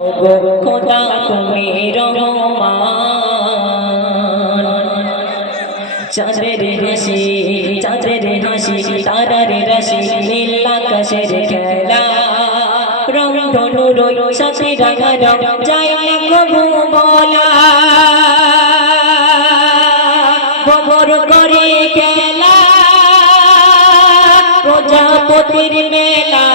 খোদা তুমি রহমান চাঁদের হাসি তারার রাশি নীল আকাশের খেলা রং ধনুর সাথে রাঙা রং যায় কবু বলা গোবর করে খেলা প্রজাপতির মেলা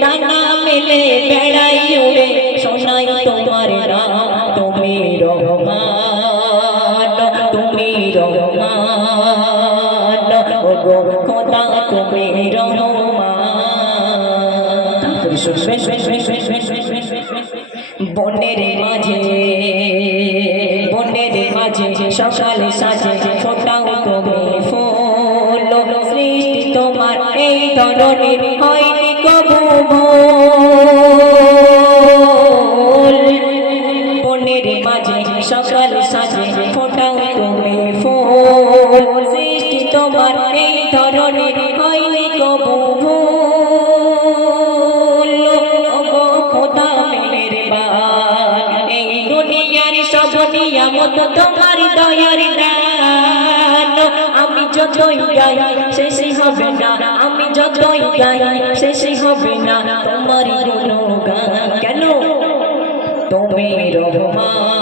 দানা মেলে বেড়াই উড়ে শোনাই তোমার নাম তুমি রহমান ওগো খোদা তুমি রহমান বনের মাঝে সকালে সাজে ফোটাও তুমি ফুল সৃষ্টি তোমার এই ধরনের হয়নি কবু ভুল বনের মাঝে সকালে সাজে ফোটাও তুমি ফুল সৃষ্টি তোমার এই ধরনের হয়নি কবু ভুল ওগো খোদা মেহেরবান এই দুনিয়ার সব নিয়ামত তোমার দয়ার দান আমি যতই গাই শেষই হবে না তোমার গুণগান কেন তুমি রহমান